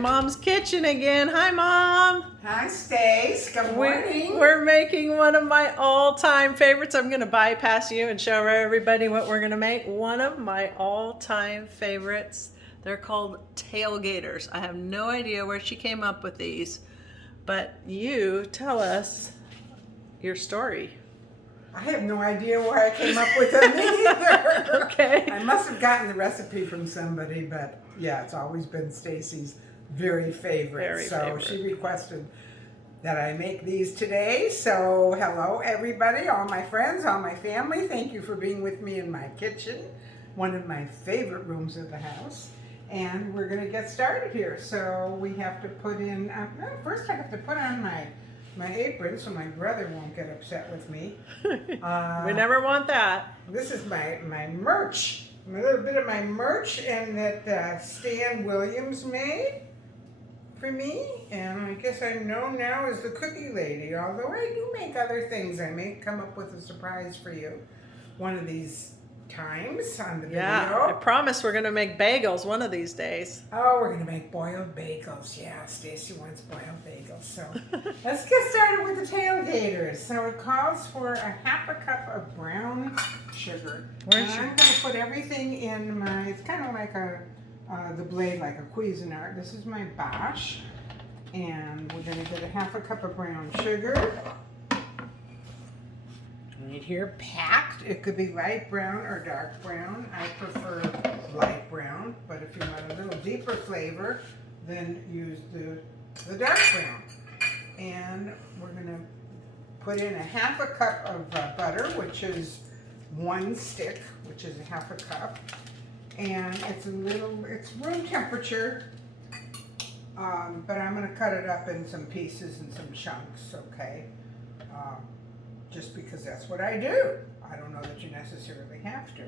in Mom's kitchen again. Hi, Mom. Hi, Stace. Good morning. We're making one of my all-time favorites. I'm going to bypass you and show everybody what we're going to make. One of my all-time favorites. They're called Tailgaters. I have no idea where she came up with these, but you tell us your story. I have no idea where I came up with them either. Okay. I must have gotten the recipe from somebody, but yeah, it's always been Stacy's very favorite. She requested that I make these today. So hello everybody, all my friends, all my family. Thank you for being with me in my kitchen, one of my favorite rooms of the house. And we're going to get started here. So we have to put in, first I have to put on my apron so my brother won't get upset with me. We never want that. This is my merch, a little bit of my merch, and that Stan Williams made for me. And I guess I'm known now as the cookie lady, although I do make other things. I may come up with a surprise for you one of these times on the video. I promise we're going to make bagels one of these days. Oh, we're going to make boiled bagels. Yeah, Stacy wants boiled bagels. So let's get started with the tailgaters. So it calls for a half a cup of brown sugar. I'm going to put everything in my, it's kind of like the blade, like a Cuisinart. This is my Bosch. And we're going to get a half a cup of brown sugar. Right here, packed. It could be light brown or dark brown. I prefer light brown, but if you want a little deeper flavor, then use the dark brown. And we're going to put in a half a cup of butter, which is one stick, which is a half a cup. And it's room temperature, but I'm going to cut it up in some pieces and some chunks, okay? Just because that's what I do. I don't know that you necessarily have to.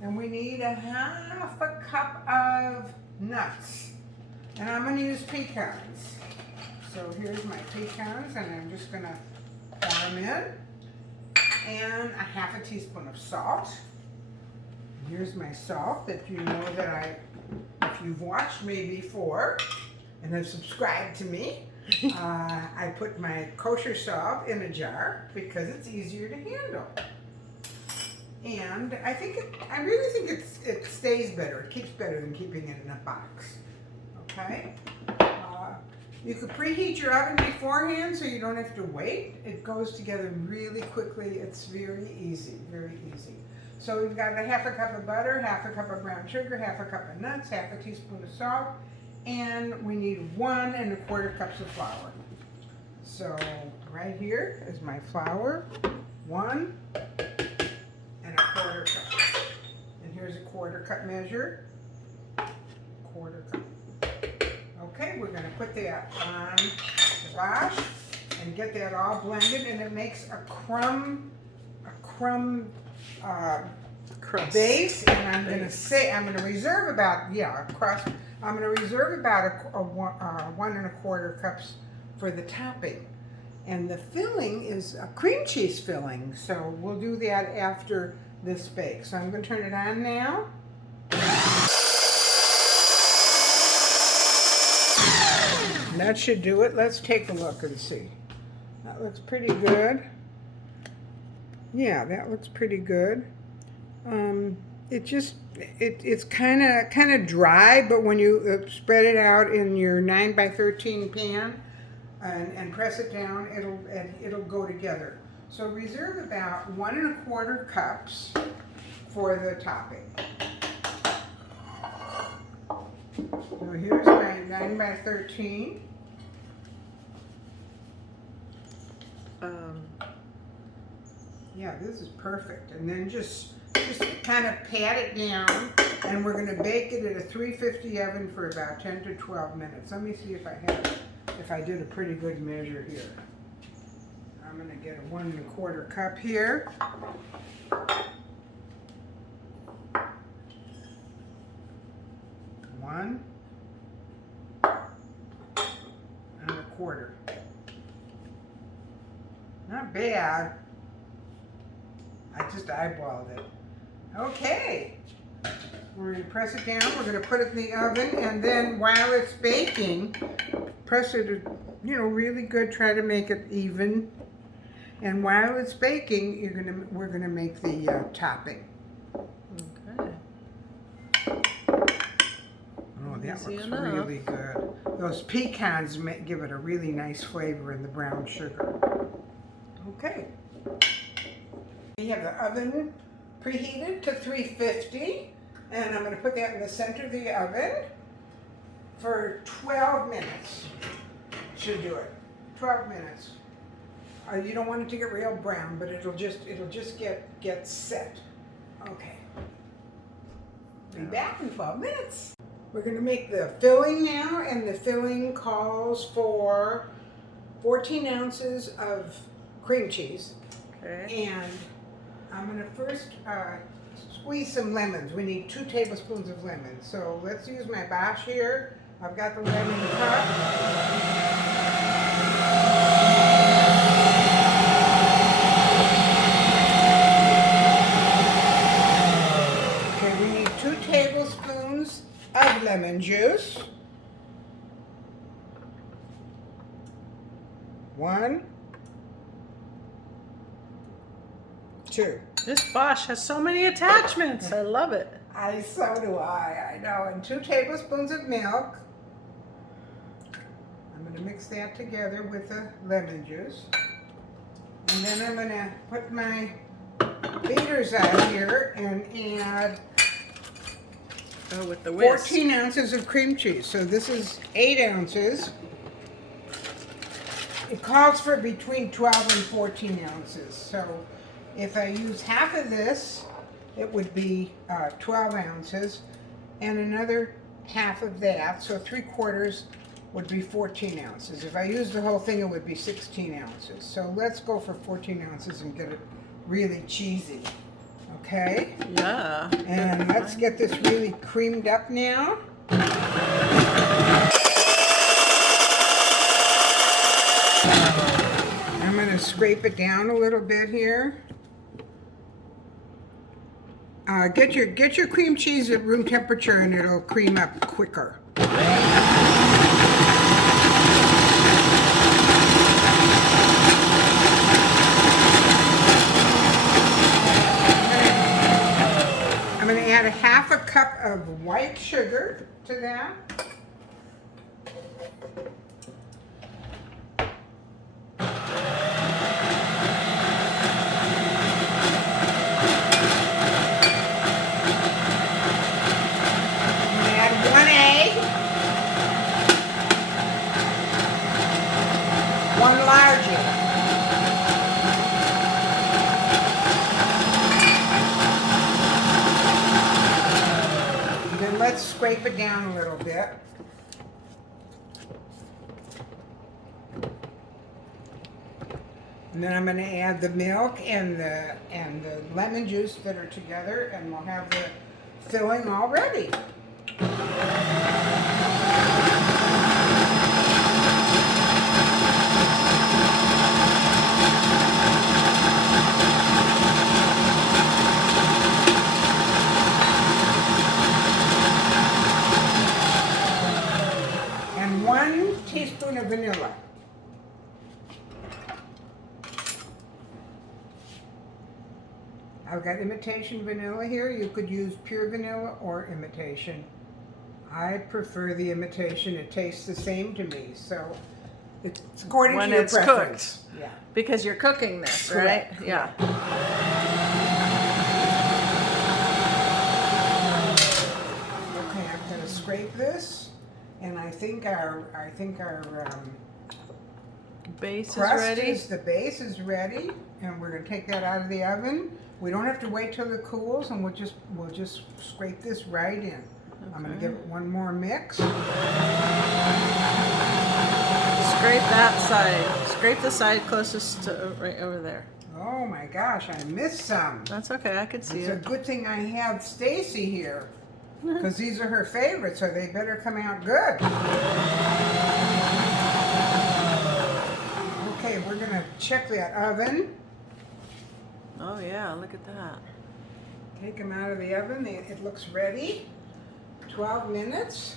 And we need a half a cup of nuts. And I'm going to use pecans. So here's my pecans, and I'm just going to pour them in. And a half a teaspoon of salt. Here's my salt that you know that if you've watched me before and have subscribed to me, I put my kosher salt in a jar because it's easier to handle. And I really think it stays better. It keeps better than keeping it in a box. Okay? You could preheat your oven beforehand so you don't have to wait. It goes together really quickly. It's very easy, very easy. So we've got a half a cup of butter, half a cup of brown sugar, half a cup of nuts, half a teaspoon of salt, and we need 1 1/4 cups of flour. So right here is my flour, 1 1/4 cup. And here's a 1/4 cup measure, 1/4 cup. Okay, we're going to put that on the Bosch and get that all blended, and it makes a crust base. And I'm going to reserve about a crust. I'm going to reserve about 1 1/4 cups for the topping. And the filling is a cream cheese filling, so we'll do that after this bake. So I'm going to turn it on now. And that should do it. Let's take a look and see. That looks pretty good. Yeah, that looks pretty good. It's kind of dry, but when you spread it out in your 9 by 13 pan and press it down, it'll go together. So reserve about 1 1/4 cups for the topping. So here's my 9 by 13. Yeah, this is perfect. And then just kind of pat it down, and we're going to bake it at a 350 oven for about 10 to 12 minutes. Let me see if I did a pretty good measure here. I'm going to get a 1 1/4 cup here. One and a 1/4. Not bad. I just eyeballed it. Okay. We're going to press it down. We're going to put it in the oven, and then while it's baking, press it, you know, really good. Try to make it even. And while it's baking, we're going to make the topping. Okay. Oh, that Easy looks enough. really good. Those pecans give it a really nice flavor in the brown sugar. Okay. We have the oven preheated to 350, and I'm going to put that in the center of the oven for 12 minutes. Should do it. 12 minutes. You don't want it to get real brown, but it'll just get set. Okay. Be back in 12 minutes. We're going to make the filling now, and the filling calls for 14 ounces of cream cheese. Okay. And I'm going to first squeeze some lemons. We need 2 tablespoons of lemons. So let's use my Bosch here. I've got the lemon cut. Okay, we need 2 tablespoons of lemon juice. 1, 2. This Bosch has so many attachments. I love it. So do I know. And 2 tablespoons of milk. I'm going to mix that together with the lemon juice. And then I'm going to put my beaters out here and add with the whisk. 14 ounces of cream cheese. So this is 8 ounces. It calls for between 12 and 14 ounces. So if I use half of this, it would be 12 ounces, and another half of that, so 3/4 would be 14 ounces. If I use the whole thing, it would be 16 ounces. So let's go for 14 ounces and get it really cheesy. Okay? Yeah. And let's get this really creamed up now. I'm going to scrape it down a little bit here. Get your cream cheese at room temperature and it'll cream up quicker. I'm going to add a half a cup of white sugar to that. Let's scrape it down a little bit. And then I'm going to add the milk and the lemon juice that are together, and we'll have the filling all ready. And 1 teaspoon of vanilla. I've got imitation vanilla here. You could use pure vanilla or imitation. I prefer the imitation. It tastes the same to me. So it's according to your preference. Cooked. Yeah. Because you're cooking this, Correct. right? Yeah. Okay, I'm going to scrape this, and I think our Base is crust ready. the base is ready, and we're going to take that out of the oven. We don't have to wait till it cools, and we'll just scrape this right in. Okay. I'm going to give it one more mix. Scrape that side. Scrape the side closest to right over there. Oh my gosh, I missed some. That's okay, I could see It's it. a good thing I have Stacy here, because these are her favorites, so they better come out good. Okay, we're going to check that oven. Oh yeah, look at that. Take them out of the oven. It looks ready. 12 minutes.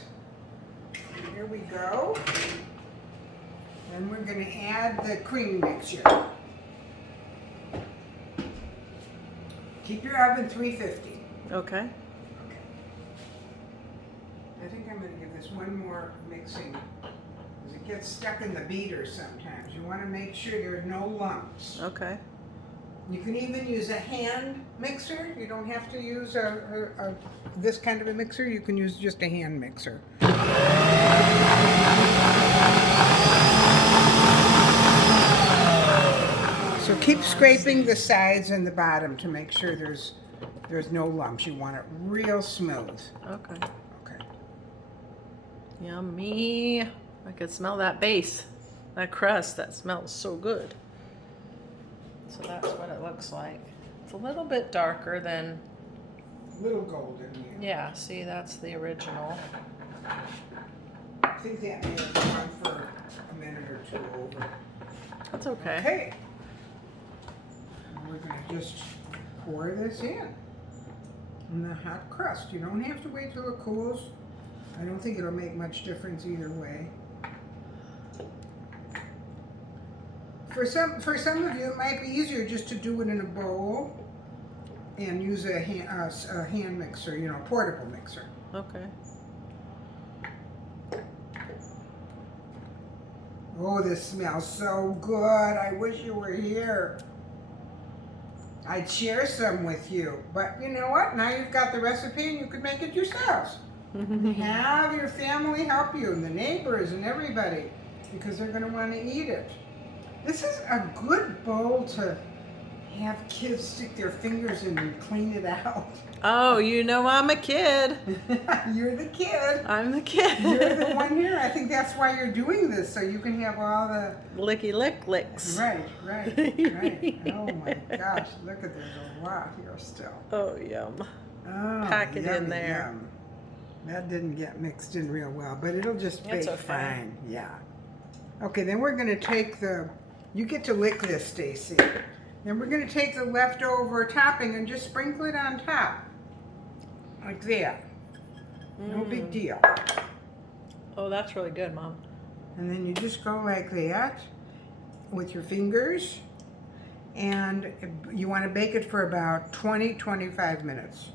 Here we go. Then we're going to add the cream mixture. Keep your oven 350. Okay. Okay. I think I'm going to give this one more mixing because it gets stuck in the beater sometimes. You want to make sure there are no lumps. Okay. You can even use a hand mixer. You don't have to use this kind of a mixer. You can use just a hand mixer. So keep scraping the sides and the bottom to make sure there's no lumps. You want it real smooth. Okay. Okay. Yummy. I could smell that base, that crust. That smells so good. So that's what it looks like. It's a little bit darker than, A little golden here. yeah, see, that's the original. I think that may have gone for a minute or two over. That's okay. Okay. We're going to just pour this in the hot crust. You don't have to wait till it cools. I don't think it'll make much difference either way. For some of you, it might be easier just to do it in a bowl and use a hand mixer, you know, portable mixer. Okay. Oh, this smells so good. I wish you were here. I'd share some with you. But you know what? Now you've got the recipe and you could make it yourselves. Have your family help you and the neighbors and everybody because they're going to want to eat it. This is a good bowl to have kids stick their fingers in and clean it out. Oh, you know I'm a kid. You're the kid. I'm the kid. You're the one here. I think that's why you're doing this, so you can have all the... Licky lick licks. Right. Oh my gosh, look at there's a lot here still. Oh, yum. Oh, Pack it in yummy, there. yum. That didn't get mixed in real well, but it'll just bake It's okay. fine. Yeah. Okay, then we're going to take the... You get to lick this, Stacy. Then we're going to take the leftover topping and just sprinkle it on top. Like that. No big deal. Oh, that's really good, Mom. And then you just go like that with your fingers. And you want to bake it for about 20-25 minutes.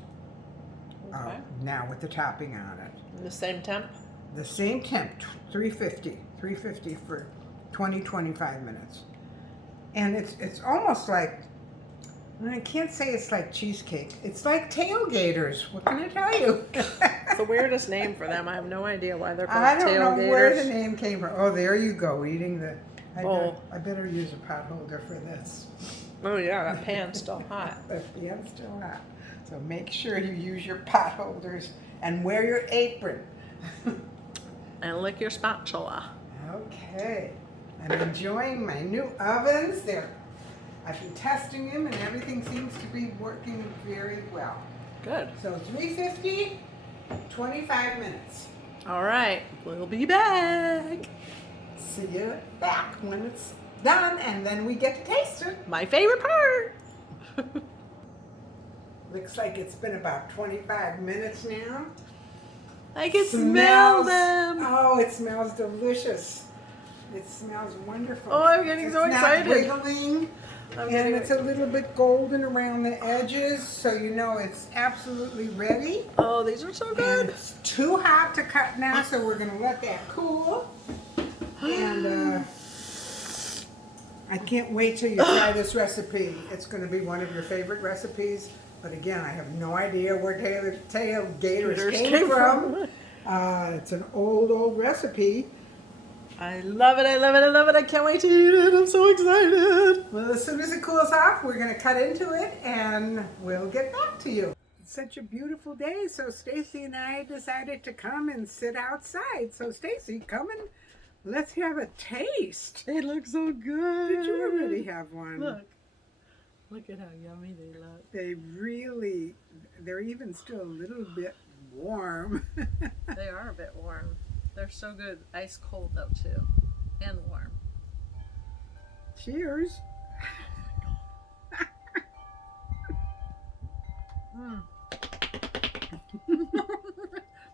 Okay. Now with the topping on it. The same temp? The same temp, 350 for 20-25 minutes. And it's almost like, I can't say it's like cheesecake. It's like Tailgaters. What can I tell you? It's the weirdest name for them. I have no idea why they're called I don't know where the Tailgaters. name came from. Oh, there you go, eating the... Bowl. I better use a pot holder for this. Oh yeah, that pan's still hot. The pan's still hot. So make sure you use your pot holders and wear your apron. And lick your spatula. Okay. I'm enjoying my new ovens. I've been testing them and everything seems to be working very well. Good. So 350, 25 minutes. All right, we'll be back. See you back when it's done and then we get to taste it. My favorite part. Looks like it's been about 25 minutes now. I can smell them. Oh, it smells delicious. It smells wonderful. Oh, I'm getting so excited. It's not wiggling, I'm and getting- it's a little bit golden around the edges, so you know it's absolutely ready. Oh, these are so And good. it's too hot to cut now, so we're going to let that cool. And I can't wait till you try this recipe. It's going to be one of your favorite recipes. But again, I have no idea where Tailgaters came from. It's an old recipe. I love it, I love it, I love it. I can't wait to eat it. I'm so excited. Well, as soon as it cools off, we're going to cut into it and we'll get back to you. It's such a beautiful day, so Stacy and I decided to come and sit outside. So Stacy, come and let's have a taste. They look so good. Did you already have one? Look at how yummy they look. They're even still a little bit warm. They are a bit warm. They're so good. Ice cold though too, and warm. Cheers. Mm.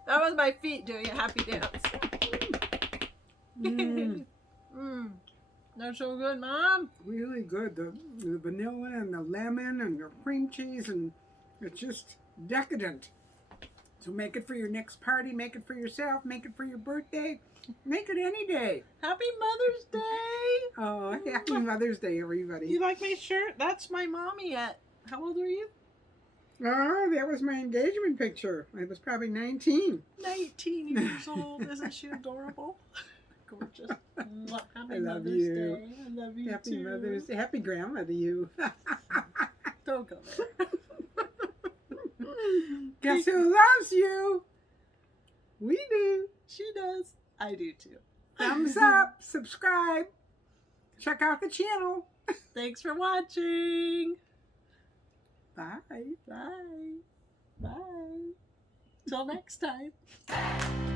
That was my feet doing a happy dance. Mm. Mm. That's so good, Mom. Really good. The vanilla and the lemon and the cream cheese, and it's just decadent. So make it for your next party, make it for yourself, make it for your birthday, make it any day. Happy Mother's Day. Oh, happy Mother's Day, everybody. You like my shirt? That's my mommy at, how old are you? Oh, that was my engagement picture. I was probably 19. 19 years old. Isn't she adorable? Gorgeous. Happy I love Mother's you. Day. I love you Happy too. Mother's Day. Happy Grandma to you. Don't go there. Guess who loves you? We do. She does. I do too. Thumbs up, subscribe, check out the channel. Thanks for watching. Bye. Bye. Bye. Till next time.